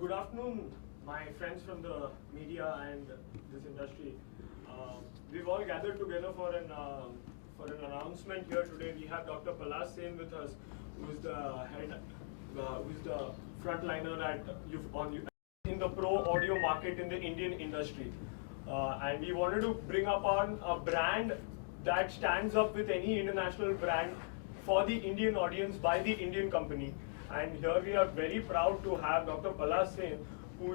Good afternoon, my friends from the media and this industry. We've all gathered together for an announcement here today. We have Dr. Palash with us, who is the head, who is the frontliner in the pro audio market in the Indian industry. And we wanted to bring upon a brand that stands up with any international brand for the Indian audience by the Indian company. And here we are very proud to have Dr. Palash, who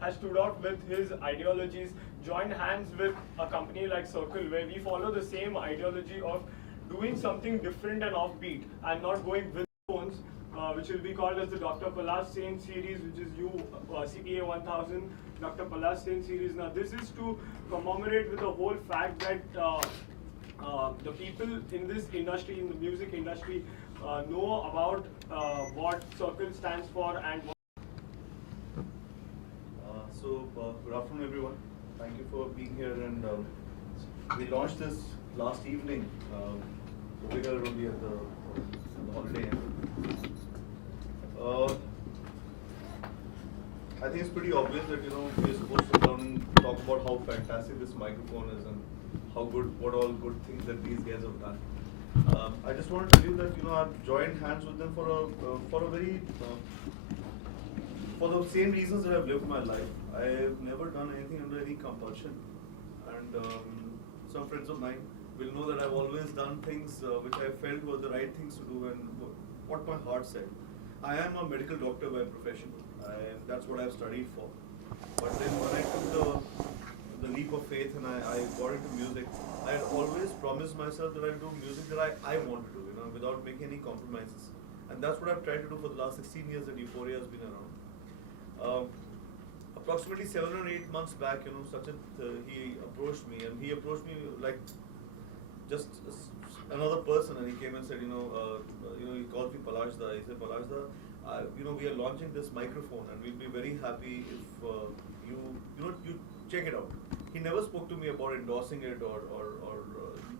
has stood out with his ideologies, joined hands with a company like Circle, where we follow the same ideology of doing something different and offbeat, and not going with phones, which will be called as the Dr. Palash series, which is CPA 1000, Dr. Palash series. Now, this is to commemorate with the whole fact that the people in this industry, in the music industry, know about what Circle stands for and what. Good afternoon, everyone. Thank you for being here. And we launched this last evening. We were only at the holiday inn. I think it's pretty obvious that we're supposed to come and talk about how fantastic this microphone is and what all good things that these guys have done. I just want to tell you that I've joined hands with them for the same reasons that I've lived my life. I've never done anything under any compulsion, and some friends of mine will know that I've always done things which I felt were the right things to do and what my heart said. I am a medical doctor by profession. That's what I've studied for. But then when I took the leap of faith and I got into music, I had always promised myself that I'll do music that I want to do, without making any compromises. And that's what I've tried to do for the last 16 years that Euphoria has been around. Approximately 7 or 8 months back, Sachin, he approached me, and he approached me like just another person, and he came and said, he called me Palash. He said, Palash, we are launching this microphone, and we'll be very happy if you check it out. He never spoke to me about endorsing it or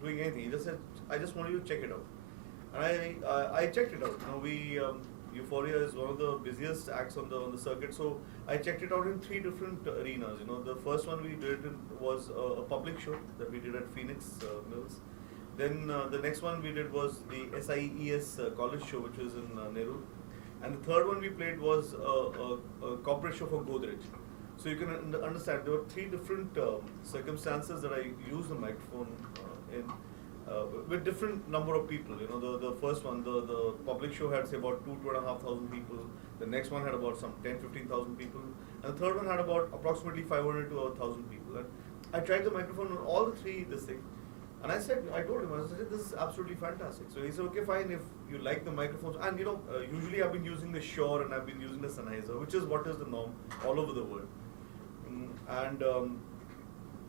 doing anything. He just said, I just want you to check it out. And I checked it out. Euphoria is one of the busiest acts on the circuit, so I checked it out in 3 different arenas. The first one we did was a public show that we did at Phoenix Mills. Then the next one we did was the SIES college show, which was in Nehru. And the third one we played was a corporate show for Godrej. So you can understand there were 3 different circumstances that I used the microphone in. With different number of people. The first one, the public show had say about 2,500 people. The next one had about some 10,000-15,000 people, and the third one had about approximately 500 to 1,000 people. And I tried the microphone on all the 3 this thing, and I told him, I said, this is absolutely fantastic. So he said, okay, fine, if you like the microphones. And usually I've been using the Shure and I've been using the Sennheiser, which is what is the norm all over the world.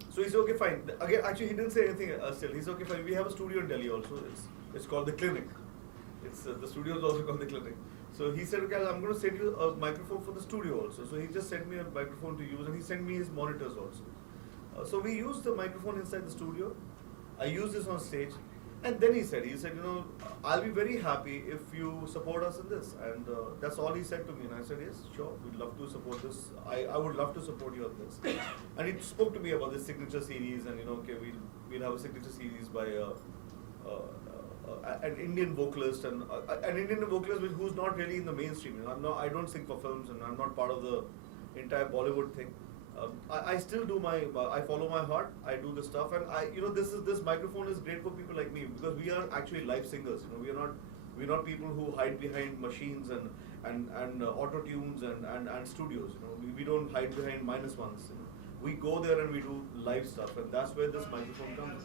So he said, okay, fine. Again, actually, he didn't say anything still. He said, okay, fine. We have a studio in Delhi also. It's called the Clinic. The studio is also called the Clinic. So he said, okay, I'm going to send you a microphone for the studio also. So he just sent me a microphone to use, and he sent me his monitors also. So we used the microphone inside the studio. I used this on stage, and then he said, I'll be very happy if you support us in this. And that's all he said to me. And I said, yes, sure, we'd love to support this. I would love to support you on this. And he spoke to me about this signature series, and okay, we'll have a signature series by an Indian vocalist, and an Indian vocalist who's not really in the mainstream. I don't sing for films, and I'm not part of the entire Bollywood thing. I still do I follow my heart. I do the stuff, and this microphone is great for people like me, because we are actually live singers. We're not people who hide behind machines and auto tunes and studios. We don't hide behind -1s. We go there and we do live stuff, and that's where this microphone comes.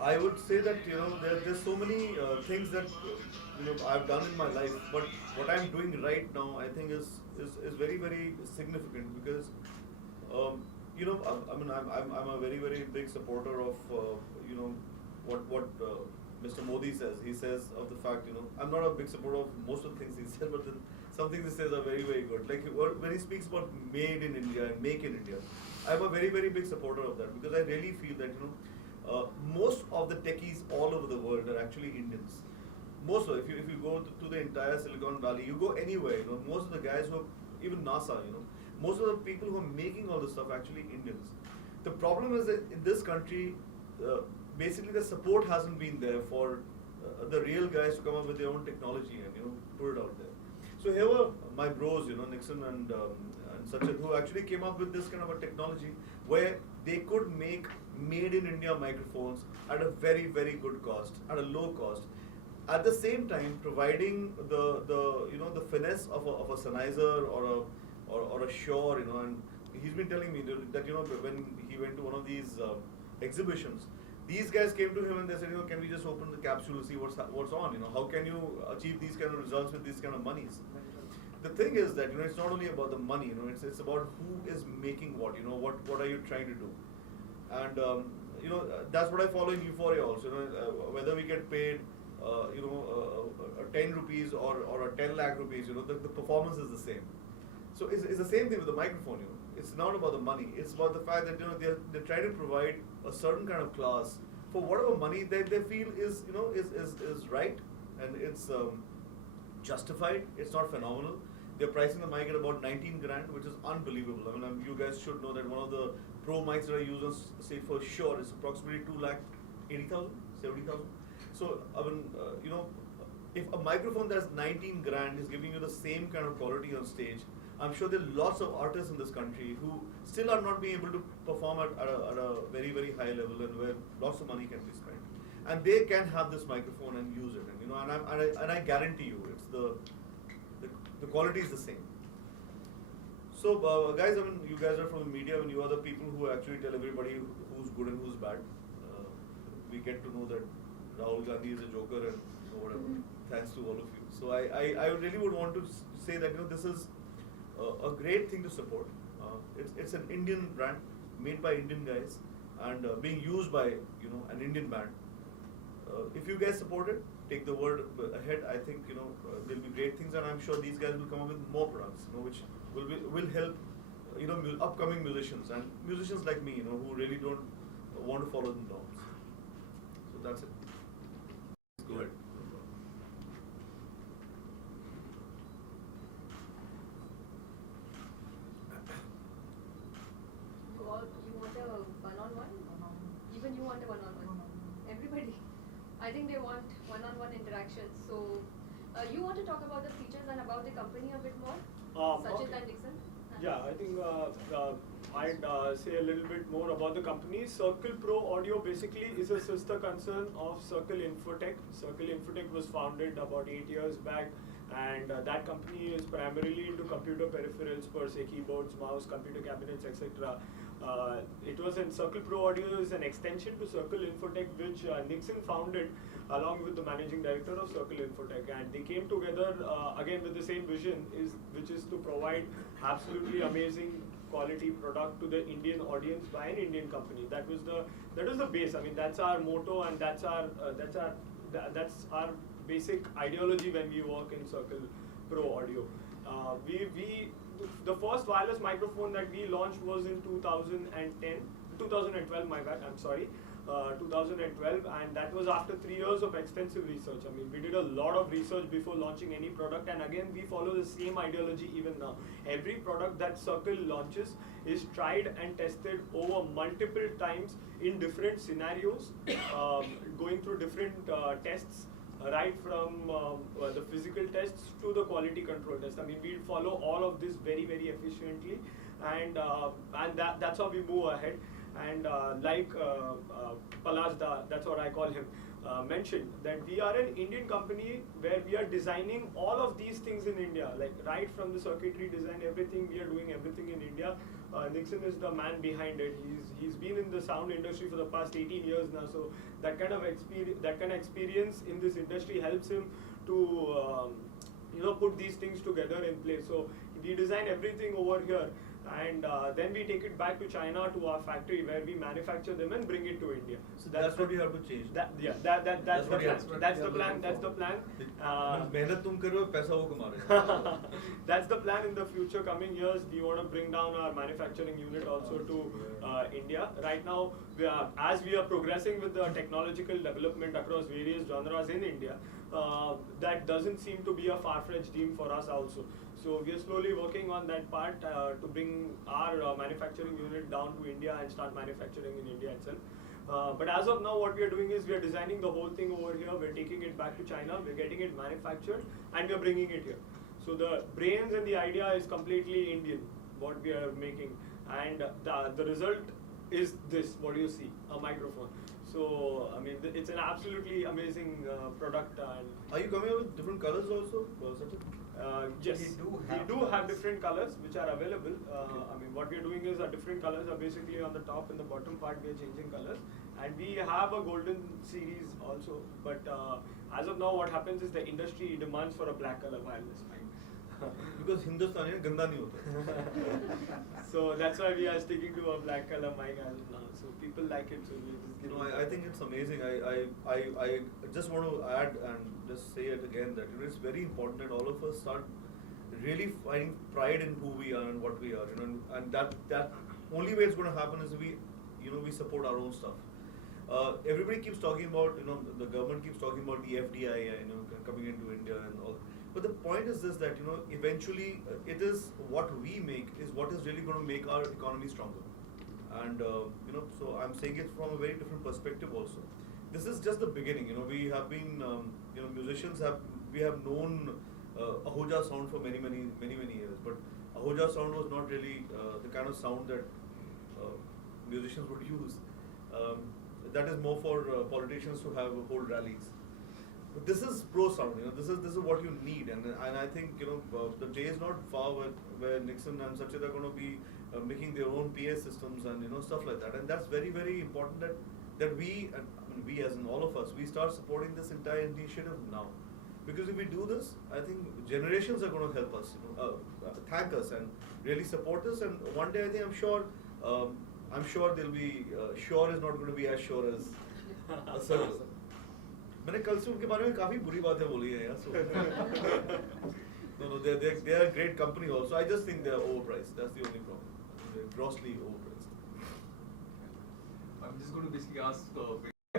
I would say that there's so many things that I've done in my life, but what I'm doing right now, I think is very, very significant, because I'm a very, very big supporter of what Mr. Modi says. He says of the fact, I'm not a big supporter of most of the things he said, but then some things he says are very, very good. Like when he speaks about made in India and make in India, I'm a very, very big supporter of that, because I really feel that most of the techies all over the world are actually Indians. most of, if you go to the entire Silicon Valley, you go anywhere, most of the guys who are, even NASA, most of the people who are making all this stuff actually Indians. The problem is that in this country, basically the support hasn't been there for the real guys to come up with their own technology and put it out there. So here were my bros, Nixon and Sachin, who actually came up with this kind of a technology where they could make made in India microphones at a very, very good cost, at a low cost. At the same time, providing the finesse of a Sennheiser or a Shure, and he's been telling me that when he went to one of these exhibitions, these guys came to him and they said, can we just open the capsule to see what's on? How can you achieve these kind of results with these kind of monies? The thing is that it's not only about the money. It's about who is making what. What are you trying to do? And that's what I follow in Euphoria also. Whether we get paid 10 rupees or a 10 lakh rupees, the performance is the same. So it's the same thing with the microphone. It's not about the money. It's about the fact that they're trying to provide a certain kind of class for whatever money they feel is right, and it's justified. It's not phenomenal. They're pricing the mic at about 19 grand, which is unbelievable. I mean, you guys should know that one of the pro mics that I use, say for sure, is approximately 2,80,000, 70,000. So I mean, if a microphone that's 19 grand is giving you the same kind of quality on stage, I'm sure there are lots of artists in this country who still are not being able to perform at a very, very high level, and where lots of money can be spent. And they can have this microphone and use it, and I guarantee you, it's the quality is the same. So guys, I mean, you guys are from the media, and you are the people who actually tell everybody who's good and who's bad. We get to know that Rahul Gandhi is a joker and whatever. Thanks to all of you. So I really would want to say that this is a great thing to support. It's an Indian brand made by Indian guys and being used by an Indian band. If you guys support it, take the word ahead. I think there'll be great things, and I'm sure these guys will come up with more products, which will help upcoming musicians and musicians like me, who really don't want to follow the norms. So that's it. Go ahead. You want a one-on-one? Even you want a one-on-one? Everybody. I think they want one-on-one interactions. So, you want to talk about the features and about the company a bit more? Sachin and Dixon? Yeah, I think I'd say a little bit more about the company. Circle Pro Audio basically is a sister concern of Circle Infotech. Circle Infotech was founded about 8 years back, and that company is primarily into computer peripherals, per se keyboards, mouse, computer cabinets, etc. It was in Circle Pro Audio is an extension to Circle Infotech, which Nixon founded along with the managing director of Circle Infotech, and they came together again with the same vision, which is to provide absolutely amazing quality product to the Indian audience by an Indian company. That was the base. I mean, that's our motto, and that's our basic ideology when we work in Circle Pro Audio. The first wireless microphone that we launched was in 2012, my bad, I'm sorry, 2012, and that was after 3 years of extensive research. I mean, we did a lot of research before launching any product, and again, we follow the same ideology even now. Every product that Circle launches is tried and tested over multiple times in different scenarios, going through different tests. Right from the physical tests to the quality control test. I mean, we follow all of this very, very efficiently, and that's how we move ahead. And like Palash, that's what I call him, mentioned, that we are an Indian company where we are designing all of these things in India, like right from the circuitry design, everything, we are doing everything in India. Nixon is the man behind it. He's been in the sound industry for the past 18 years now, so that kind of experience in this industry helps him to put these things together in place. So we design everything over here, and then we take it back to China, to our factory, where we manufacture them and bring it to India. So that's what you have to change. That's the plan. That's the plan. That's the plan in the future coming years. We want to bring down our manufacturing unit also to India. Right now, as we are progressing with the technological development across various genres in India, that doesn't seem to be a far-fetched dream for us also. So we are slowly working on that part to bring our manufacturing unit down to India and start manufacturing in India itself. But as of now, what we are doing is we are designing the whole thing over here. We're taking it back to China. We're getting it manufactured, and we're bringing it here. So the brains and the idea is completely Indian, what we are making, and the result is this. What do you see? A microphone. So I mean, it's an absolutely amazing product. And are you coming up with different colors also? Yes, we do have different colors which are available. I mean, what we're doing is our different colors are basically on the top and the bottom part we are changing colors, and we have a golden series also. But as of now, what happens is the industry demands for a black color wireless mic. Because Hindustani है, गंदा नहीं होता. So that's why we are sticking to a black color mic as of now. So people like it. So we just you know, I think it's amazing. I just want to add and just say it again that it's very important that all of us start really finding pride in who we are and what we are. You know, and that only way it's going to happen is we support our own stuff. Everybody keeps talking about, the government keeps talking about the FDI, coming into India and all. But the point is this, that eventually it is what we make is what is really going to make our economy stronger. And so I'm saying it from a very different perspective also. This is just the beginning. We have been musicians we have known Ahoja sound for many years, but Ahoja sound was not really the kind of sound that musicians would use. That is more for politicians to hold rallies. But this is pro sound. This is what you need, and I think the day is not far where Nixon and Sachet are going to be making their own PA systems and stuff like that. And that's very important that we, and I mean, we as in all of us, we start supporting this entire initiative now. Because if we do this, I think generations are going to help us, thank us and really support us. And one day, I think, I'm sure they'll be sure is not going to be as sure as a circle. मैंने कल से उनके बारे में काफी बुरी बातें बोली हैं यार. No, they are a great company also. I just think they are overpriced. That's the only problem. They're grossly overpriced. I'm just going to basically ask.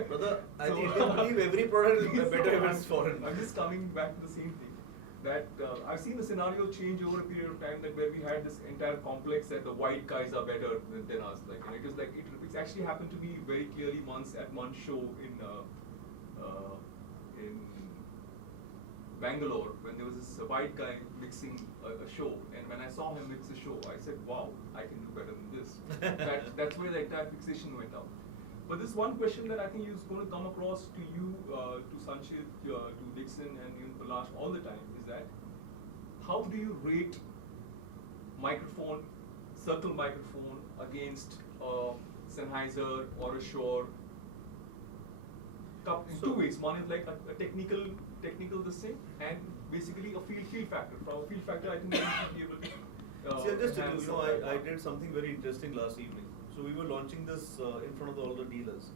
Brother, I think I believe every product is better if it's foreign. I'm just coming back to the same thing. That I've seen the scenario change over a period of time. That where we had this entire complex that the white guys are better than us. It's actually happened to me very clearly once at one show in Bangalore, when there was this white guy mixing a show, and when I saw him mix a show, I said, "Wow, I can do better than this." That's where the entire fixation went out. But this one question that I think is going to come across to you, to Sanchit, to Dixon, and even Palash all the time is that how do you rate microphone, circle microphone against Sennheiser or a Shure? Two ways. One is like a technical the same, and basically a feel factor. From a feel factor, I think you should be able to. See, just to you, I did something very interesting last evening. So we were launching this in front of all the dealers,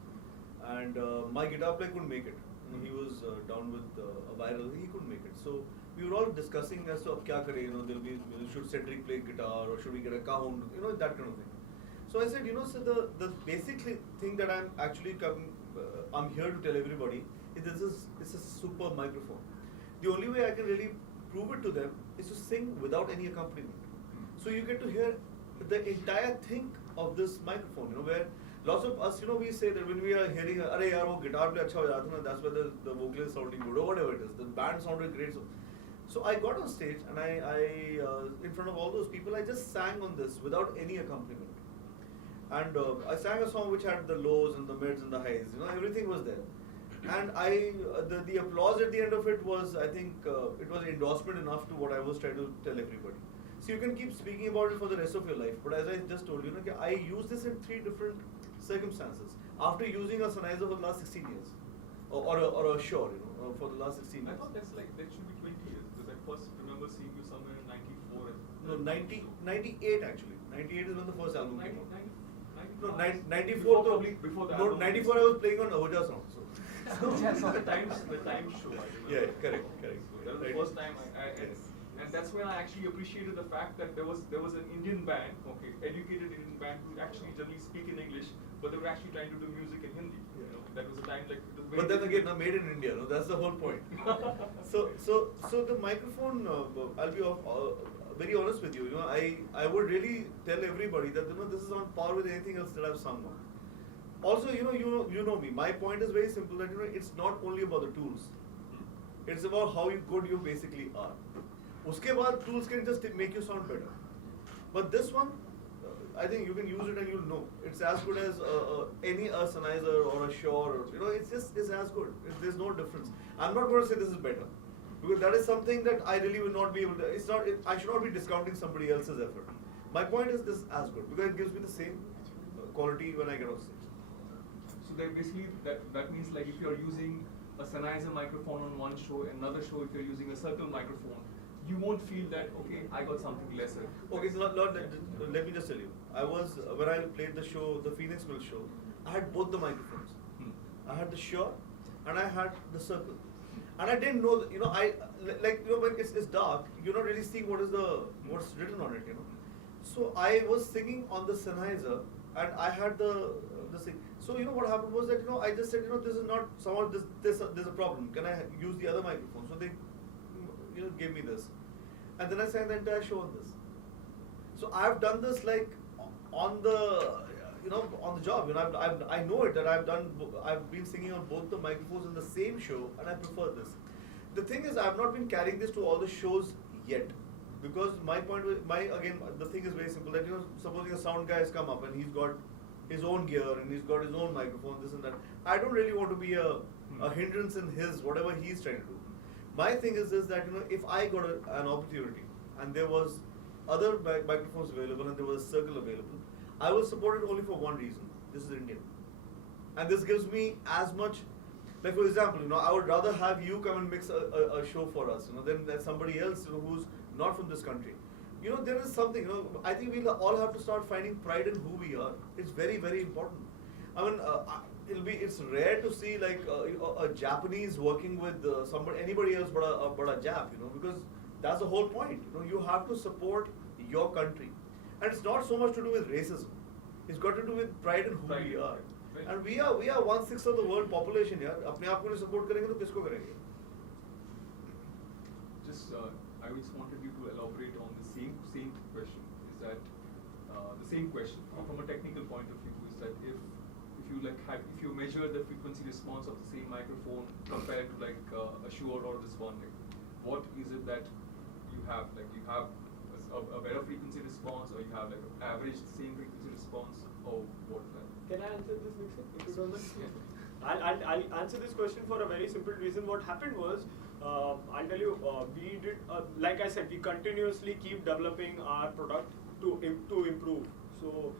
and my guitar player couldn't make it. He was down with a viral. He couldn't make it. So we were all discussing as to kya kare. Should Cedric play guitar or should we get a cajon? That kind of thing. So I said, so the basic thing that I'm actually I'm here to tell everybody is it's a super microphone. The only way I can really prove it to them is to sing without any accompaniment. So you get to hear the entire thing of this microphone, where lots of us, we say that when we are hearing, "Arey yaar, wo guitar play acha ho jata na," that's where the vocal is sounding good or whatever it is. The band sounded great. So I got on stage and I in front of all those people, I just sang on this without any accompaniment. And I sang a song which had the lows and the mids and the highs, everything was there. And the applause at the end of it was, I think, it was endorsement enough to what I was trying to tell everybody. So you can keep speaking about it for the rest of your life. But as I just told you, I use this in 3 different circumstances. After using a Sennheiser for the last 16 years. Or a Shure, for the last 16 years. I thought that should be 20 years. Because I first remember seeing you somewhere in 94. No, 98 actually. 98 is when the first album came out. 94 before the no, album 94 I was playing on Ahoja song. So the time show. I remember. Yeah, correct. So that was the first time and that's when I actually appreciated the fact that there was an Indian band, educated Indian band who actually generally speak in English, but they were actually trying to do music in Hindi. You know, that was a time like. It was very But then again, difficult. made in India. No, that's the whole point. So the microphone. I'll be very honest with you. You know, I would really tell everybody that this is on par with anything else that I've sung on. Also, you know me. My point is very simple. That it's not only about the tools. It's about how good you basically are. Uske baad tools can just make you sound better. But this one, I think you can use it and you'll know. It's as good as any Sennheiser or a Shure. It's as good. There's no difference. I'm not going to say this is better. Because that is something that I really will not be able to. I should not be discounting somebody else's effort. My point is this is as good. Because it gives me the same quality when I get on stage. So that basically that means like if you're using a Sennheiser microphone on one show, another show if you're using a circle microphone, you won't feel that okay, I got something lesser. Okay, so let me just tell you. When I played the show, the Phoenix Mill show, I had both the microphones. I had the Shure and I had the circle. And I didn't know that, when it's dark, you're not really seeing what's written on it, So I was singing on the Sennheiser and I had the thing. So what happened was that I just said this is not somehow there's a problem. Can I use the other microphone? So they gave me this, and then I sang the entire show on this. So I've done this like on the on the job. I know it that I've been singing on both the microphones in the same show, and I prefer this. The thing is, I've not been carrying this to all the shows yet. Because the thing is very simple. That supposing a sound guy has come up and he's got his own gear and he's got his own microphone, this and that. I don't really want to be a hindrance in his whatever he's trying to do. My thing is this that if I got an opportunity and there was other microphones available and there was a circle available, I will support it only for one reason. This is Indian, and this gives me as much. Like for example, I would rather have you come and mix a show for us, than somebody else who's not from this country. There is something, I think we'll all have to start finding pride in who we are. It's very, very important. I mean, it's rare to see like a Japanese working with anybody else but a Jap, because that's the whole point. You have to support your country. And it's not so much to do with racism. It's got to do with pride in who we are. Right. And we are 1/6 of the world population here. अपने आप को नहीं support करेंगे तो किसको करेंगे? I just wanted you to elaborate on the same question. Is that the same question from a technical point of view? Is that if you measure the frequency response of the same microphone compared to like a Shure or this one, what is it that you have? Like you have a better frequency response, or you have like an average same frequency response, or what is that? Can I answer this, Dixit, if you don't mind? Yeah. I'll answer this question for a very simple reason. What happened was, I'll tell you, we did, like I said, we continuously keep developing our product to improve. So,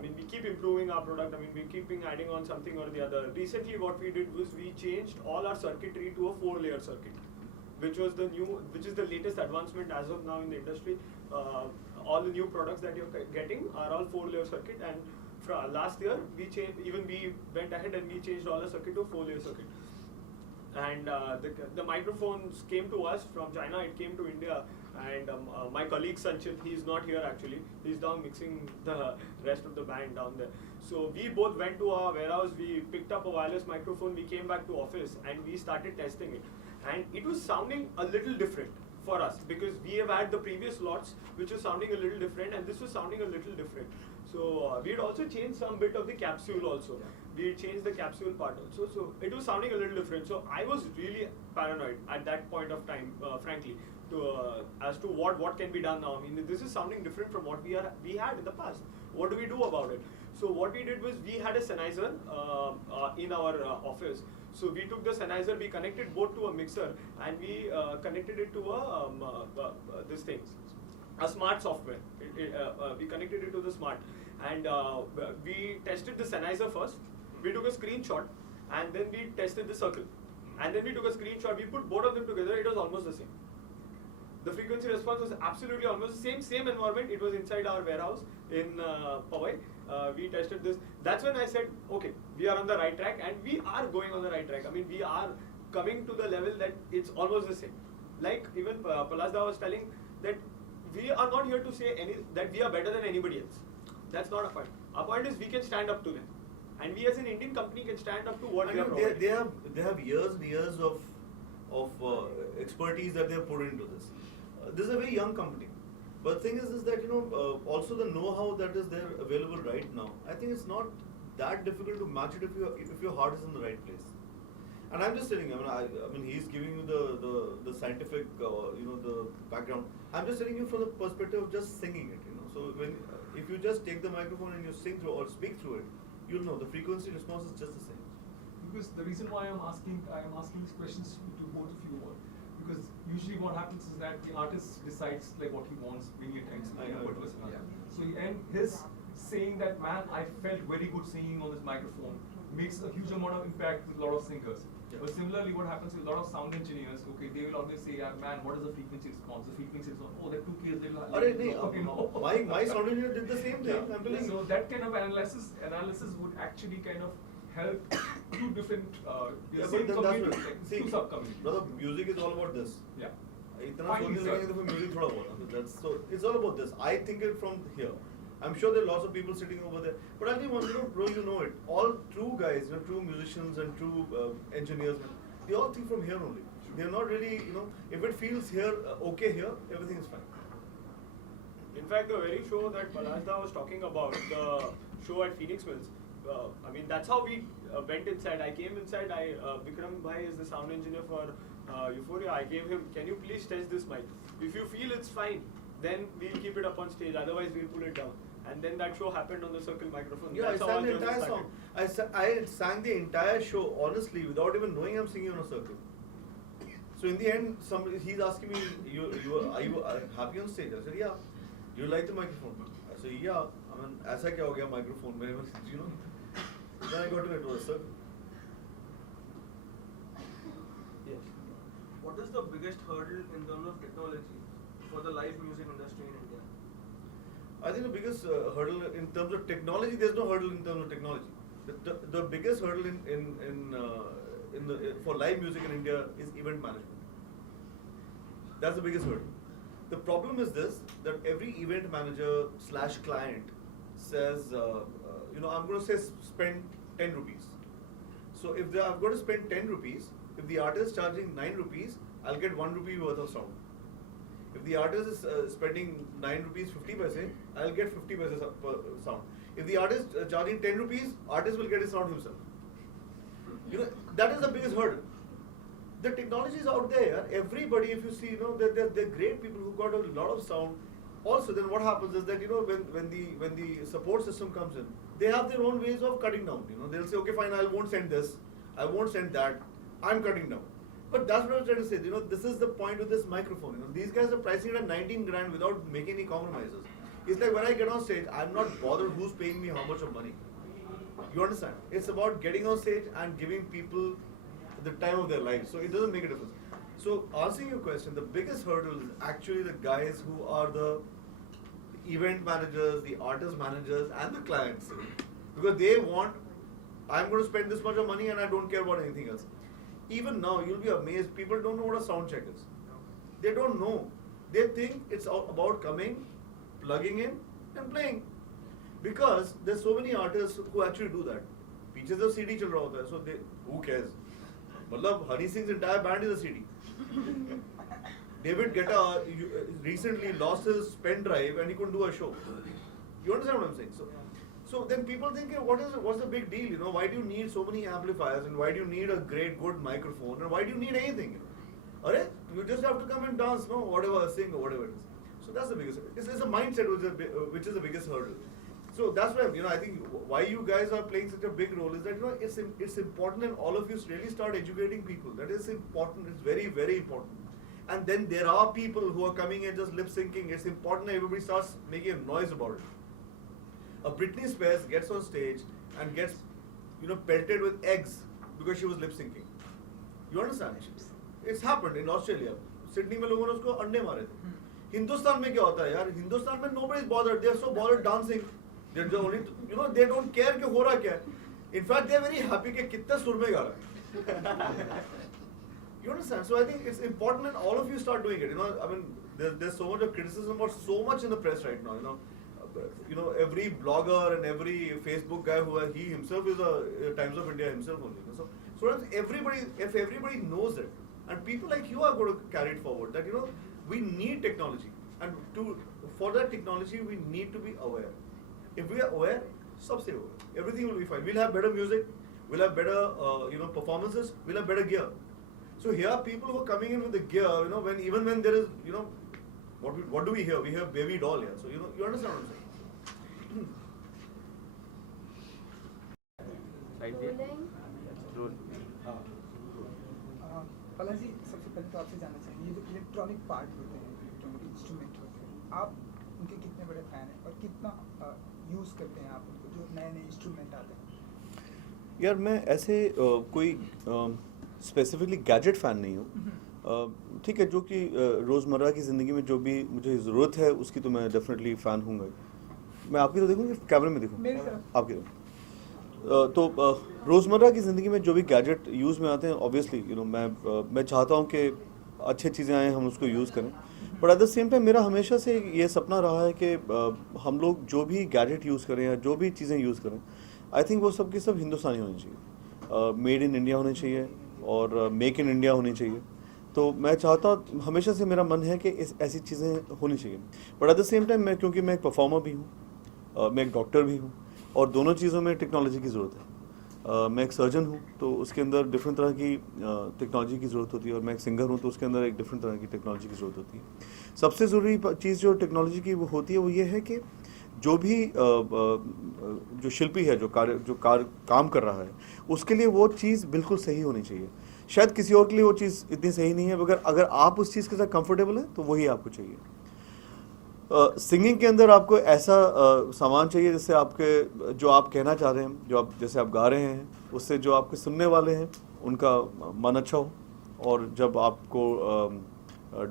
we keep improving our product. We keeping adding on something or the other. Recently, what we did was we changed all our circuitry to a 4-layer circuit, which is the latest advancement as of now in the industry. All the new products that you're getting are all 4-layer circuit, and last year we went ahead and we changed all the circuit to a 4-layer circuit. And the microphones came to us from China. It came to India, and my colleague Sanchit, he's not here actually. He's down mixing the rest of the band down there. So we both went to our warehouse. We picked up a wireless microphone. We came back to office and we started testing it. And it was sounding a little different for us because we have had the previous lots which was sounding a little different, and this was sounding a little different. So we had also changed some bit of the capsule also. We changed the capsule part also. So it was sounding a little different. So I was really paranoid at that point of time, frankly, as to what can be done now. This is sounding different from what we had in the past. What do we do about it? So what we did was we had a Sennheiser in our office. So we took the Sennheiser, we connected both to a mixer, and we connected it to a smart software. We connected it to the smart, and we tested the Sennheiser first. We took a screenshot, and then we tested the circle, and then we took a screenshot. We put both of them together. It was almost the same. The frequency response was absolutely almost the same environment. It was inside our warehouse in Powai. We tested this. That's when I said, okay, we are on the right track, and we are going on the right track. We are coming to the level that it's almost the same. Like even Palash was telling that we are not here to say that we are better than anybody else. That's not a point. Our point is we can stand up to them. and we as an Indian company can stand up to what I they are know providing. they have years and years of expertise that they have put into this. This is a very young company, but the thing is that also the know-how that is there available right now. I think it's not that difficult to match it if your heart is in the right place. And I'm just telling you, I mean, he's giving you the scientific, the background. I'm just telling you from the perspective of just singing it, So if you just take the microphone and you sing through or speak through it, you'll know the frequency response is just the same. Because the reason why I am asking these questions to both of you all, because usually what happens is that the artist decides like what he wants many times in a particular scenario. So and his saying that, man, I felt very good singing on this microphone makes a huge amount of impact with a lot of singers. Yeah. But similarly, what happens with a lot of sound engineers, okay, they will always say, man, what is the frequency response? The frequency response, oh, that 2Ks, they will My sound engineer did the same thing. I'm telling you. So that kind of analysis would actually kind of help two different, Yeah, same but that's communities, what, like see, two sub-communities. brother, music is all about this. Yeah. इतना Fine, सोचने sir. लगेंगे तो फिर music थोड़ा बहुत that's so it's all about this. I think it from here. I'm sure there are lots of people sitting over there, but I think bro, you know it. All true guys, true musicians and true engineers, they all think from here only. They're not really, if it feels here okay here, everything is fine. In fact, the very show that Palash was talking about, the show at Phoenix Mills, I mean, that's how we went inside. I came inside, Vikram Bhai is the sound engineer for Euphoria. I gave him, can you please test this mic? If you feel it's fine, then we'll keep it up on stage, otherwise we'll pull it down. And then that show happened on the circle microphone. Yeah, That's I how sang our the journey entire started. song. I sang the entire show honestly without even knowing I'm singing on a circle. So in the end, he's asking me, are you happy on stage? I said, yeah. Do you like the microphone? I said, yeah. I mean, ऐसा क्या हो गया microphone में? Then I got to it was a circle. Yes. What is the biggest hurdle in terms of technology for the live music industry in India? I think the biggest hurdle in terms of technology, there's no hurdle in terms of technology. The biggest hurdle for live music in India is event management. That's the biggest hurdle. The problem is this, that every event manager / client says, I'm going to say spend 10 rupees. So if I'm going to spend 10 rupees, if the artist is charging 9 rupees, I'll get 1 rupee worth of sound. If the artist is spending 9 rupees 50 paise, I'll get 50 paise per sound. If the artist is charging 10 rupees, artist will get his sound himself. That is the biggest hurdle. The technology is out there. Everybody, if you see, they're great people who got a lot of sound. Also, then what happens is that when the support system comes in, they have their own ways of cutting down. They'll say, okay, fine, I won't send this, I won't send that. I'm cutting down. But that's what I was trying to say. This is the point with this microphone. These guys are pricing it at 19 grand without making any compromises. It's like when I get on stage, I'm not bothered who's paying me how much of money. You understand? It's about getting on stage and giving people the time of their lives. So it doesn't make a difference. So answering your question, the biggest hurdle is actually the guys who are the event managers, the artist managers, and the clients. Because they want, I'm going to spend this much of money and I don't care about anything else. Even now, you'll be amazed, people don't know what a sound check is. They don't know. They think it's about coming, plugging in, and playing. Because there's so many artists who actually do that. Pieces of CD chal raha hota hai, so who cares? Matlab, Honey Singh's entire band is a CD. David Guetta recently lost his pen drive and he couldn't do a show. You understand what I'm saying? So then people think, what's the big deal? Why do you need so many amplifiers and why do you need a great good microphone and why do you need anything? Alright, you just have to come and dance, whatever, sing or whatever it is. So that's the biggest. It's a mindset which is the biggest hurdle. So that's why I think why you guys are playing such a big role is that it's important and all of you really start educating people. That is important. It's very, very important. And then there are people who are coming and just lip syncing. It's important that everybody starts making a noise about it. A Britney Spears gets on stage and gets, pelted with eggs because she was lip syncing. You understand? It's happened in Australia. Sydney में लोगों ने उसको अंडे मारे थे. हिंदुस्तान में क्या होता है यार? हिंदुस्तान में nobody is bothered. They are so bothered dancing. They're the only, they don't care कि हो रहा क्या है. In fact, they are very happy कि कितना सुर में गा रहा है. You understand? So I think it's important that all of you start doing it. There's so much of criticism about so much in the press right now. every blogger and every Facebook guy he himself is a Times of India himself only. So if everybody knows it, and people like you are going to carry it forward, that we need technology, and for that technology we need to be aware. If we are aware, सबसे होगा, everything will be fine. We'll have better music, we'll have better performances, we'll have better gear. So here people who are coming in with the gear, even when there is, what do we hear? We hear baby doll here. So you understand what I'm saying? पलाश जी, सबसे पहले तो आपसे जानना चाहेंगे, ये जो electronic part होते हैं, इलेक्ट्रॉनिक इंस्ट्रूमेंट होते हैं, आप उनके कितने बड़े फैन हैं और कितना यूज़ करते हैं आप उनको, जो नए नए इंस्ट्रूमेंट आते हैं? यार मैं ऐसे कोई स्पेसिफिकली गैजेट फ़ैन नहीं हूँ। ठीक है, जो कि रोज़मर्रा की ज़िंदगी में जो भी मुझे ज़रूरत है उसकी तो मैं डेफिनेटली फ़ैन हूँगा। मैं आपकी तो देखूँगी, कैमरे में देखूँ आपकी तो रोज़मर्रा की ज़िंदगी में जो भी गैजेट यूज़ में आते हैं, ऑब्वियसली मैं चाहता हूँ कि अच्छी चीज़ें आएँ, हम उसको यूज़ करें। But at the same time मेरा हमेशा से ये सपना रहा है कि हम लोग जो भी गैजेट यूज़ करें या जो भी चीज़ें यूज़ करें, आई थिंक वो सब की सब हिंदुस्तानी होनी चाहिए, मेड इन इंडिया होनी चाहिए और मेक इन इंडिया होनी चाहिए। तो मैं चाहता हूँ, हमेशा से मेरा मन है कि ऐसी चीज़ें होनी चाहिए। But at the same time क्योंकि मैं एक परफॉर्मर भी हूँ, मैं एक डॉक्टर भी हूँ, और दोनों चीज़ों में टेक्नोलॉजी की ज़रूरत है। मैं एक सर्जन हूँ तो उसके अंदर डिफरेंट तरह की टेक्नोलॉजी की ज़रूरत होती है, और मैं एक सिंगर हूँ तो उसके अंदर एक डिफरेंट तरह की टेक्नोलॉजी की ज़रूरत होती है। सबसे ज़रूरी चीज़ जो टेक्नोलॉजी की वो होती है वो ये है कि जो भी जो शिल्पी है, जो काम कर रहा है, उसके लिए वो चीज़ बिल्कुल सही होनी चाहिए। शायद किसी और के लिए वो चीज़ इतनी सही नहीं है, मगर अगर आप उस चीज़ के साथ कंफर्टेबल हैं तो वही आपको चाहिए। सिंगिंग के अंदर आपको ऐसा सामान चाहिए जिससे आपके जो आप कहना चाह रहे हैं, जैसे आप गा रहे हैं, उससे जो आपके सुनने वाले हैं उनका मन अच्छा हो, और जब आपको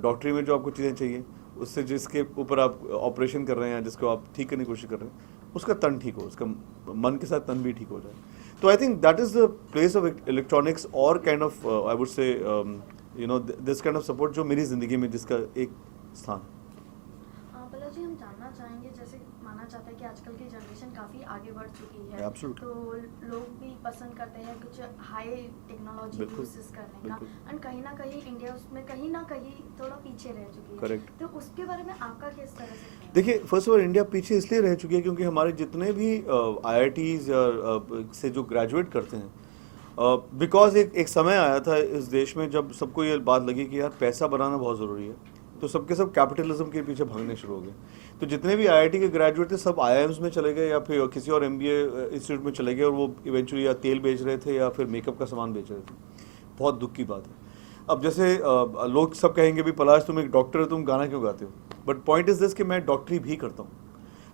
डॉक्टरी में जो आपको चीज़ें चाहिए, उससे जिसके ऊपर आप ऑपरेशन कर रहे हैं, जिसको आप ठीक करने की कोशिश कर रहे हैं, उसका तन ठीक हो, उसका मन के साथ तन भी ठीक हो जाए। तो I think that is the place of electronics और kind of I would say this kind of support जो मेरी ज़िंदगी में जिसका एक स्थान है। पलाश जी, हम जानना चाहेंगे, जैसे माना जाता है कि आजकल की जनरेशन काफ़ी आगे बढ़ चुकी है, Absolutely. तो लोग भी पसंद करते हैं कुछ हाई टेक्नोलॉजी यूज़ करने का, एंड कहीं ना कहीं इंडिया उसमें कहीं ना कहीं थोड़ा पीछे रह चुकी है। Correct. तो उसके बारे में आपका किस तरह से? देखिए, फर्स्ट ऑफ ऑल इंडिया पीछे इसलिए रह चुकी है क्योंकि हमारे जितने भी IITs या से जो ग्रेजुएट करते हैं, बिकॉज एक समय आया था इस देश में जब सबको ये बात लगी कि यार पैसा बनाना बहुत ज़रूरी है, तो सबके सब कैपिटलिज्म के पीछे भागने शुरू हो गए। तो जितने भी IIT के ग्रेजुएट थे सब IIMs में चले गए या फिर किसी और MBA इंस्टीट्यूट में चले गए, और वो इवेंचुअली या तेल बेच रहे थे या फिर मेकअप का सामान बेच रहे थे। बहुत दुख की बात है। अब जैसे लोग सब कहेंगे भी पलाश तुम एक डॉक्टर हो, तुम गाना क्यों गाते हो? बट पॉइंट इज़ दिस कि मैं डॉक्टरी भी करता हूँ।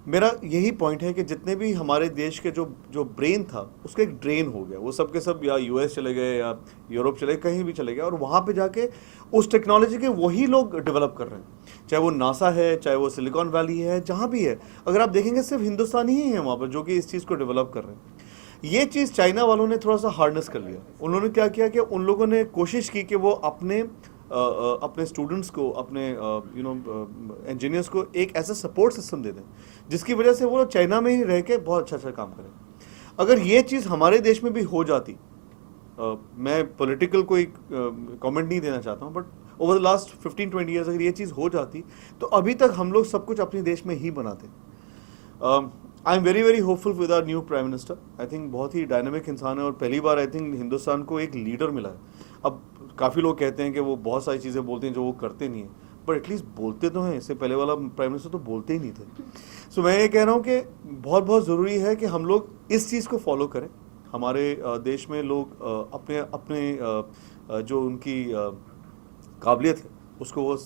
मेरा यही पॉइंट है कि जितने भी हमारे देश के जो ब्रेन था उसका एक ड्रेन हो गया, वो सब के सब या US चले गए या यूरोप चले गए, कहीं भी चले गए, और वहाँ पे जाके उस टेक्नोलॉजी के वही लोग डेवलप कर रहे हैं, चाहे वो नासा है, चाहे वो सिलिकॉन वैली है, जहाँ भी है। अगर आप देखेंगे सिर्फ हिंदुस्तानी ही है वहाँ पर जो कि इस चीज़ को डेवलप कर रहे हैं। ये चीज़ चाइना वालों ने थोड़ा सा हार्डनेस कर लिया। उन्होंने क्या किया कि उन लोगों ने कोशिश की कि वो अपने स्टूडेंट्स को, अपने इंजीनियर्स को एक ऐसा सपोर्ट सिस्टम दे दें जिसकी वजह से वो चाइना में ही रह के बहुत अच्छा काम करें। अगर ये चीज़ हमारे देश में भी हो जाती, मैं पॉलिटिकल कोई कमेंट नहीं देना चाहता हूँ, but over the last 15-20 years अगर ये चीज़ हो जाती तो अभी तक हम लोग सब कुछ अपने देश में ही बनाते। I am very hopeful with our new prime minister. I think बहुत ही डायनामिक इंसान है, और पहली बार आई थिंक हिंदुस्तान को एक लीडर मिला है। अब काफ़ी लोग कहते हैं कि वो बहुत सारी चीज़ें बोलते हैं जो वो करते नहीं हैं, बट एटलीस्ट बोलते तो हैं। इससे पहले वाला प्राइम मिनिस्टर तो बोलते ही नहीं थे। सो मैं ये कह रहा हूँ कि बहुत ज़रूरी है कि हम लोग इस चीज़ को फॉलो करें। हमारे देश में लोग अपने जो उनकी काबिलियत है उसको वो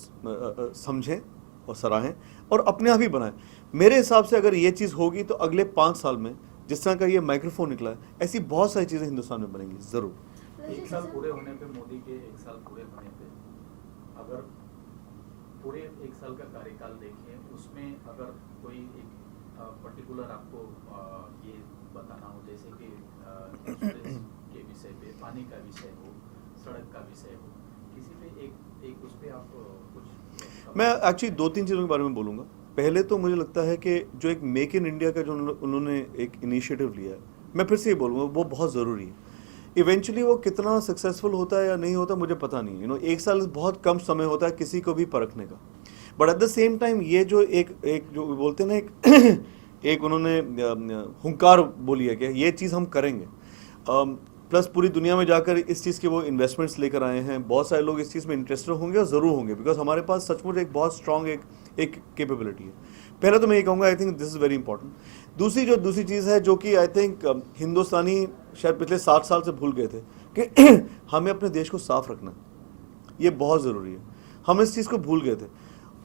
समझें और सराहें और अपने आप ही बनाएं। मेरे हिसाब से अगर ये चीज़ होगी तो अगले 5 साल में जिस तरह का ये माइक्रोफोन निकला है, ऐसी बहुत सारी चीज़ें हिंदुस्तान में बनेंगी ज़रूर। 1 साल पूरे होने पे, मोदी के 1 साल पूरे होने पे, अगर पूरे 1 साल का कार्यकाल देखें, उसमें अगर कोई एक पर्टिकुलर आपको ये बताना हो, जैसे कि एक्सप्रेस के विषय पे, पानी का विषय हो, सड़क का विषय हो, किसी पे एक उस पे आप कुछ? मैं एक्चुअली 2-3 चीज़ों के बारे में बोलूँगा। पहले तो मुझे लगता है कि जो एक मेक इन इंडिया का जो उन्होंने एक इनिशिएटिव लिया है, मैं फिर से ये बोलूँगा वो बहुत ज़रूरी है। इवेंचुअली वो कितना सक्सेसफुल होता है या नहीं होता मुझे पता नहीं, एक साल बहुत कम समय होता है किसी को भी परखने का। But at the same time ये जो एक जो बोलते हैं ना एक उन्होंने हुंकार बोली है कि ये चीज़ हम करेंगे, प्लस पूरी दुनिया में जाकर इस चीज़ के वो इन्वेस्टमेंट्स लेकर आए हैं। बहुत सारे लोग इस चीज़ में इंटरेस्टेड होंगे और ज़रूर होंगे, बिकॉज हमारे पास सचमुच एक बहुत स्ट्रॉन्ग एक कैपेबिलिटी है। पहले तो मैं ये कहूँगा, I think this is very important. दूसरी चीज़ है जो कि आई थिंक हिंदुस्तानी शायद पिछले 60 साल से भूल गए थे कि हमें अपने देश को साफ रखना है, ये बहुत ज़रूरी है। हम इस चीज़ को भूल गए थे,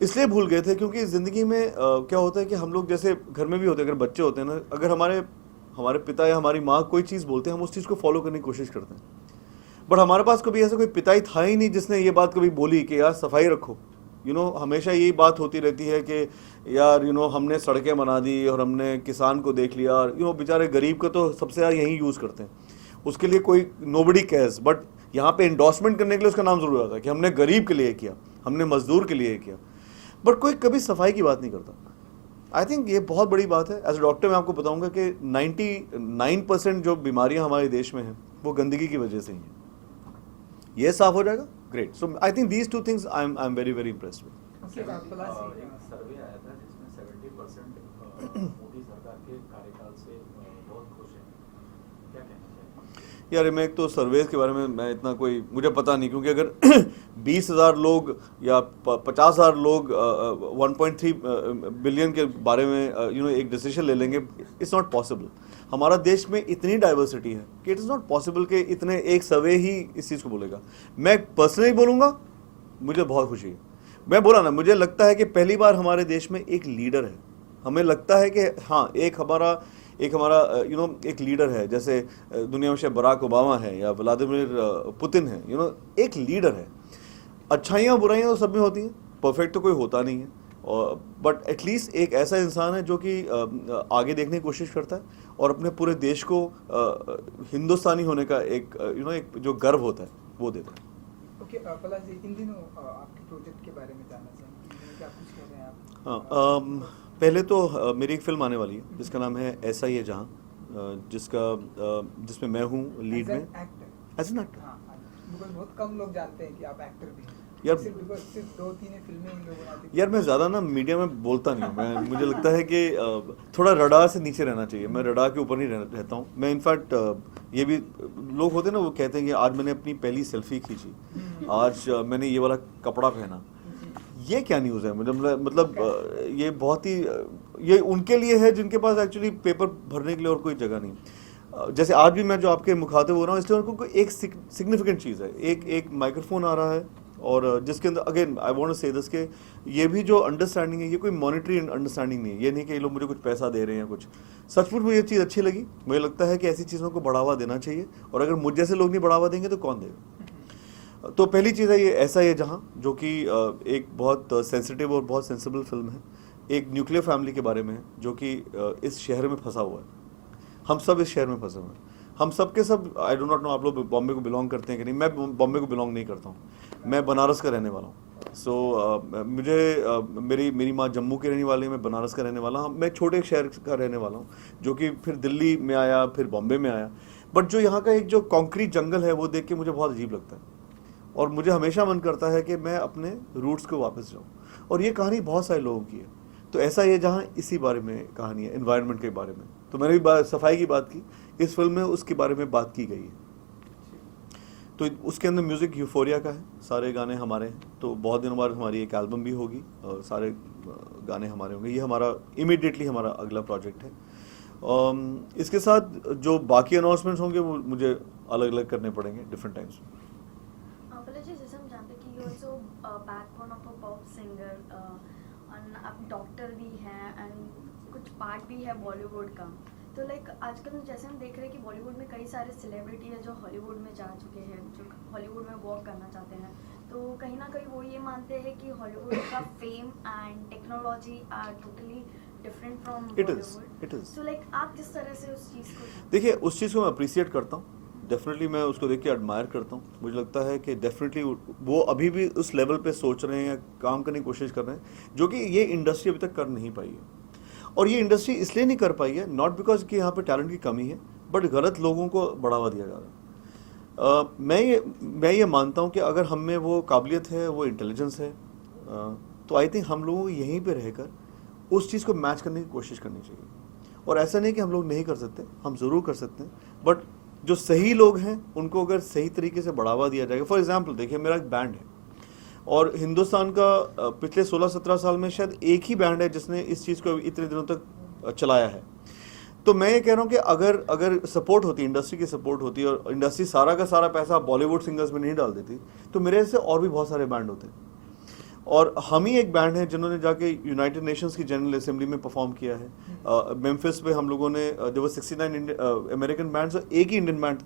इसलिए भूल गए थे क्योंकि ज़िंदगी में क्या होता है कि हम लोग जैसे घर में भी होते हैं, अगर बच्चे होते हैं ना, अगर हमारे पिता या हमारी माँ कोई चीज़ बोलते हैं, हम उस चीज़ को फॉलो करने की कोशिश करते हैं। बट हमारे पास कभी ऐसा कोई पिता ही था ही नहीं जिसने ये बात कभी बोली कि यार सफाई रखो। हमेशा यही बात होती रहती है कि यार हमने सड़कें बना दी और हमने किसान को देख लिया, और बेचारे गरीब को तो सबसे ज़्यादा यही यूज़ करते हैं, उसके लिए कोई नोबडी केयर्स। बट यहाँ पे इंडोर्समेंट करने के लिए उसका नाम ज़रूर आता है कि हमने गरीब के लिए किया, हमने मजदूर के लिए किया, बट कोई कभी सफाई की बात नहीं करता। आई थिंक ये बहुत बड़ी बात है। एज अ डॉक्टर मैं आपको बताऊंगा कि 99% जो बीमारियां हमारे देश में हैं वो गंदगी की वजह से ही हैं। ये साफ हो जाएगा, great. So I think these two things I am very very impressed with. एक सर्वे आया था जिसमें 70% मोदी सरकार के कार्यकाल से बहुत खुश हैं, क्या कहना चाहिए? यार मैं एक तो सर्वेज के बारे में मैं इतना कोई मुझे पता नहीं, क्योंकि अगर 20,000 लोग या 50,000 लोग 1.3 बिलियन के बारे में एक डिसीजन ले लेंगे, इट्स नॉट पॉसिबल। हमारा देश में इतनी डाइवर्सिटी है कि इट इज़ नॉट पॉसिबल कि इतने एक सर्वे ही इस चीज़ को बोलेगा। मैं पर्सनली बोलूँगा, मुझे बहुत खुशी है। मैं बोला ना, मुझे लगता है कि पहली बार हमारे देश में एक लीडर है। हमें लगता है कि हाँ, एक हमारा एक लीडर है, जैसे दुनिया में शायद बराक ओबामा है या व्लादिमीर पुतिन है, एक लीडर है। अच्छाइयाँ बुराइयाँ तो सब में होती हैं, परफेक्ट तो कोई होता नहीं है, और बट एटलीस्ट एक ऐसा इंसान है जो कि आगे देखने की कोशिश करता है और अपने पूरे देश को हिंदुस्तानी होने का एक जो गर्व होता है वो देता है। ओके, पलाश जी, इन दिनों आपके प्रोजेक्ट के बारे में जानना चाहेंगे, क्या कुछ कर रहे हैं आप? हाँ, पहले तो मेरी एक फिल्म आने वाली है जिसका नाम है ऐसा ही है जहाँ, जिसमें मैं हूँ लीड में एज एन एक्टर। बिकॉज़ बहुत कम लोग जानते हैं कि आप एक्टर भी हैं। यार सिर्फ 2-3 फिल्में इन लोगों ने। यार मैं ज़्यादा ना मीडिया में बोलता नहीं हूँ। मुझे लगता है कि थोड़ा रडार से नीचे रहना चाहिए। मैं रडार के ऊपर नहीं रहता हूँ। मैं इनफैक्ट ये भी लोग होते हैं ना, वो कहते हैं कि आज मैंने अपनी पहली सेल्फी खींची, आज मैंने ये वाला कपड़ा पहना। ये क्या न्यूज़ है? मतलब ये बहुत ही ये उनके लिए है जिनके पास एक्चुअली पेपर भरने के लिए और कोई जगह नहीं। जैसे आज भी मैं जो आपके मुखातिब हो रहा हूँ, इसलिए उनको एक सिग्निफिकेंट चीज़ है, एक माइक्रोफोन आ रहा है, और जिसके अंदर अगेन आई वांट टू से दिस के ये भी जो अंडरस्टैंडिंग है, ये कोई मॉनिटरी अंडरस्टैंडिंग नहीं है। ये नहीं कि ये लोग मुझे कुछ पैसा दे रहे हैं कुछ। सचमुच मुझे ये चीज़ अच्छी लगी। मुझे लगता है कि ऐसी चीज़ों को बढ़ावा देना चाहिए, और अगर मुझ जैसे लोग नहीं बढ़ावा देंगे तो कौन देगा? तो पहली चीज़ है ये ऐसा है जहाँ, जो कि एक बहुत सेंसिटिव और बहुत सेंसिबल फिल्म है। एक न्यूक्लियर फैमिली के बारे में है जो कि इस शहर में फंसा हुआ है। हम सब इस शहर में फंसे हुए हैं, हम सब के सब। आई डो नॉट नो आप लोग बॉम्बे को बिलोंग करते हैं कि नहीं। मैं बॉम्बे को बिलोंग नहीं करता हूँ, मैं बनारस का रहने वाला हूँ। सो मेरी माँ जम्मू की रहने वाली है, मैं बनारस का रहने वाला हूँ। मैं छोटे शहर का रहने वाला हूँ जो कि फिर दिल्ली में आया, फिर बॉम्बे में आया। बट जो यहाँ का एक जो कॉन्क्रीट जंगल है वो देख के मुझे बहुत अजीब लगता है, और मुझे हमेशा मन करता है कि मैं अपने रूट्स को वापस जाऊँ। और ये कहानी बहुत सारे लोगों की है। तो ऐसा ये जहाँ इसी बारे में कहानी है, एनवायरनमेंट के बारे में। तो मैंने भी सफाई की बात की, इस फिल्म में उसके बारे में बात की गई है। तो उसके अंदर म्यूज़िक यूफोरिया का है, सारे गाने हमारे हैं। तो बहुत दिनों बाद हमारी एक एल्बम भी होगी और सारे गाने हमारे होंगे। ये हमारा इमीडिएटली हमारा अगला प्रोजेक्ट है। इसके साथ जो बाकी अनाउंसमेंट्स होंगे वो मुझे अलग अलग करने पड़ेंगे डिफरेंट टाइम्स में। जैसे हम जानते हैं कि you also backbone of a pop singer, और आप डॉक्टर भी हैं एंड कुछ पार्ट भी है बॉलीवुड का। तो लाइक आजकल जैसे हम देख रहे हैं कि बॉलीवुड में कई सारे सेलिब्रिटी है जो हॉलीवुड में जा चुके हैं, जो हॉलीवुड में वर्क करना चाहते हैं। तो कहीं ना कहीं वो ये मानते हैं कि हॉलीवुड का fame and technology are totally different from Bollywood. It is. So like आप किस तरह से उस चीज़ को? देखिए, उस चीज़ को मैं अप्रिशिएट करता हूँ। डेफिनेटली मैं उसको देख के एडमायर करता हूँ। मुझे लगता है कि डेफिनेटली वो अभी भी उस लेवल पे सोच रहे हैं या काम करने की कोशिश कर रहे हैं जो कि ये इंडस्ट्री अभी तक कर नहीं पाई है। और ये इंडस्ट्री इसलिए नहीं कर पाई है, नॉट बिकॉज कि यहाँ पे टैलेंट की कमी है, बट गलत लोगों को बढ़ावा दिया जा रहा है। मैं ये मानता हूँ कि अगर हम में वो काबिलियत है, वो इंटेलिजेंस है, तो आई थिंक हम लोगों को यहीं पे रहकर उस चीज़ को मैच करने की कोशिश करनी चाहिए। और ऐसा नहीं कि हम लोग नहीं कर सकते, हम ज़रूर कर सकते हैं, बट जो सही लोग हैं उनको अगर सही तरीके से बढ़ावा दिया जाएगा। फॉर एग्जांपल देखिए, मेरा एक बैंड है और हिंदुस्तान का पिछले 16-17 साल में शायद एक ही बैंड है जिसने इस चीज़ को इतने दिनों तक चलाया है। तो मैं ये कह रहा हूँ कि अगर सपोर्ट होती, इंडस्ट्री की सपोर्ट होती और इंडस्ट्री सारा का सारा पैसा बॉलीवुड सिंगर्स में नहीं डाल देती, तो मेरे से और भी बहुत सारे बैंड होते। और हम ही एक बैंड है जिन्होंने जाके यूनाइटेड नेशंस की जनरल असेंबली में परफॉर्म किया है। मेम्फिस पे हम लोगों ने, देयर वर 69 अमेरिकन बैंड्स और एक ही इंडियन बैंड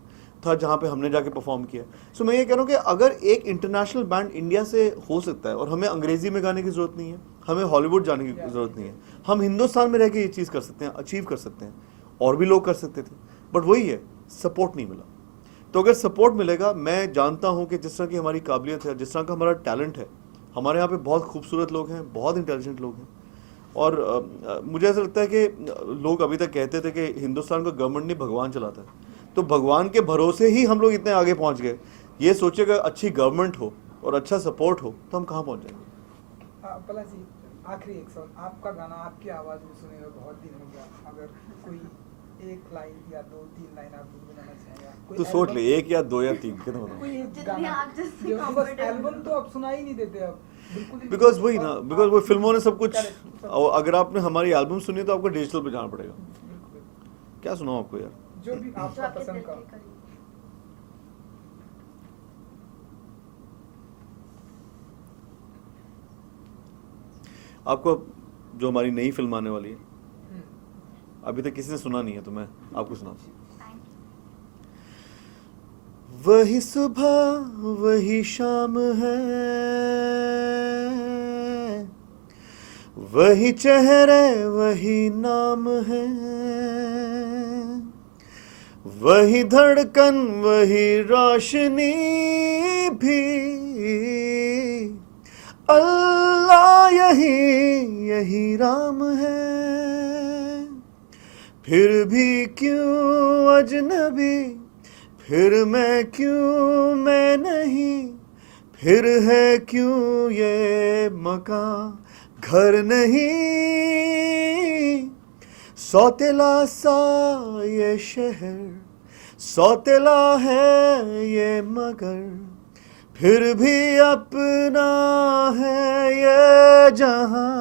था जहाँ पे हमने जाके परफॉर्म किया। सो मैं ये कह रहा हूँ कि अगर एक इंटरनेशनल बैंड इंडिया से हो सकता है और हमें अंग्रेजी में गाने की ज़रूरत नहीं है, हमें हॉलीवुड जाने की ज़रूरत नहीं है, हम हिंदुस्तान में रह के ये चीज़ कर सकते हैं, अचीव कर सकते हैं। और भी लोग कर सकते थे, बट वही है, सपोर्ट नहीं मिला। तो अगर सपोर्ट मिलेगा, मैं जानता हूँ कि जिस तरह की हमारी काबिलियत है, जिस तरह का हमारा टैलेंट है, हमारे यहाँ पे बहुत खूबसूरत लोग हैं, बहुत इंटेलिजेंट लोग हैं। और मुझे ऐसा लगता है कि लोग अभी तक कहते थे कि हिंदुस्तान का गवर्नमेंट नहीं, भगवान चलाता है। तो भगवान के भरोसे ही हम लोग इतने आगे पहुँच गए। ये सोचिएगा, अच्छी गवर्नमेंट हो और अच्छा सपोर्ट हो तो हम कहाँ पहुँच जाएंगे। पलाश जी, आखिरी एक सवाल, आपका गाना आपकी आवाज़ में सुने हुए बहुत दिन हो गया, अगर कोई एक लाइन या 2-3 लाइन आप गुनगुनाना चाहेंगे तो सोच ले, 1 या 2 या 3 कितना होता कोई एक जितनी गाना आप जिससे जो बस comfortable एल्बम तो आप सुना ही नहीं देते अब बिल्कुल ही। बिकॉज वही ना, बिकॉज वो फिल्मों ने सब कुछ, Correct, और अगर आपने हमारी एल्बम सुनी तो आपको डिजिटल पे जाना पड़ेगा। बिल्कुल। क्या सुनाऊं आपको यार। जो भी जो आपका आपके पसंद दिल का। के करीब। आपको जो हमारी नई फिल्म आने वाली है, अभी तक किसी ने सुना नहीं है, तो मैं आपको सुनाता हूँ। वही सुबह वही शाम है, वही चेहरे वही नाम है, वही धड़कन वही रोशनी भी, अल्लाह यही राम है। फिर भी क्यों अजनबी, फिर मैं नहीं, फिर है क्यों ये मकान घर नहीं, सौतेला सा ये शहर, सौतेला है ये मगर, फिर भी अपना है ये जहां।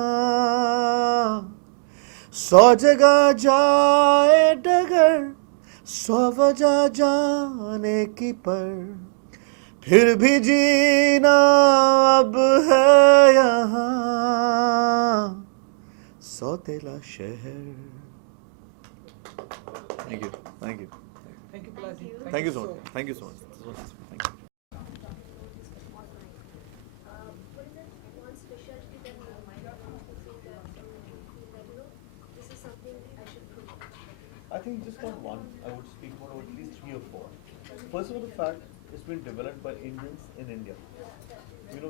100 जगह जाए डगर, 100 वजह जाने की, पर फिर भी जीना अब है यहाँ सौतेला शहर। Thank you, thank you, thank you Palash ji, thank you so much, thank you so much, thank you. What is it, one specialty that you might not want to feel that this is something I should prove? I think just not one. I would speak about at least 3 or 4. First of all, the fact it's been developed by Indians in India,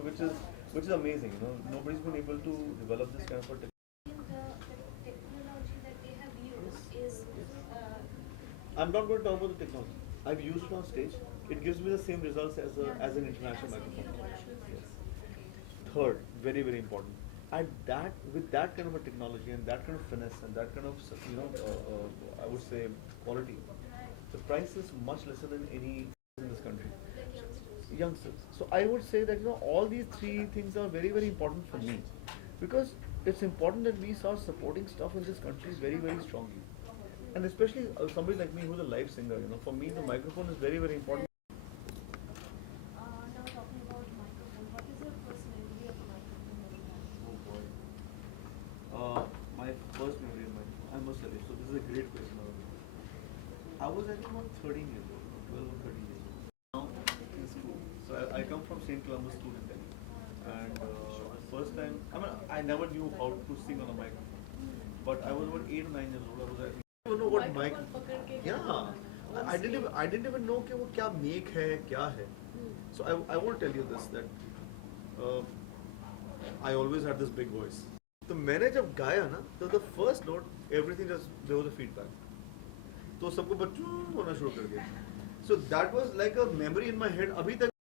which is amazing. Nobody's been able to develop this kind of a The technology that they have used is I'm not going to talk about the technology. I've used it on stage. It gives me the same results as an international microphone. Yes. Third, very very important. With that kind of a technology and that kind of finesse and that kind of I would say quality, the price is much lesser than any in this country. Youngsters. So I would say that all these 3 things are very very important for me, because it's important that we start supporting stuff in this country very very strongly, and especially somebody like me who's a live singer. For me the microphone is very very important. now talking about microphone. What is your first memory of microphone? Oh boy. My first memory of microphone, I must tell you. So this is a great question. I was I think about 13 years old, 12 or 13 years old. Now in school. So I come from St. Columbus School in Delhi, and the first time, I never knew how to sing on a microphone, but I was about 8 or 9 years old. I don't know what mic. Yeah. on I didn't stage? I didn't even know कि वो क्या make है क्या है. So I won't tell you this that I always had this big voice. तो मैंने जब गाया ना तो the first note everything just there was a feedback. तो सबको बच्चों होना शुरू कर दिया. So that was like a memory in my head. अभी तक